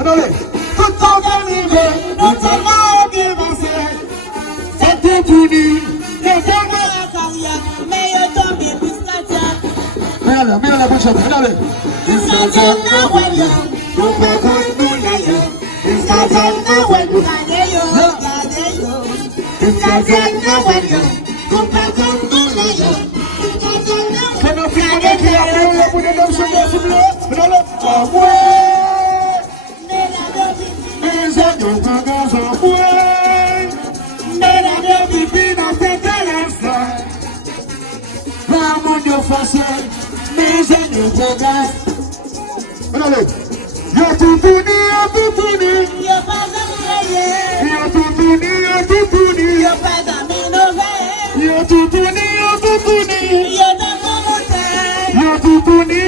Attendez. Tout organisé, nous sommes dévancés. C'est tout uni. Mira la bouche, regardez. Regardez. Yo tout uni, Yo pas d'aminové. yo tout uni, Yo pas d'aminové. yo tout uni, Yo dans mon moteur. yo tout uni,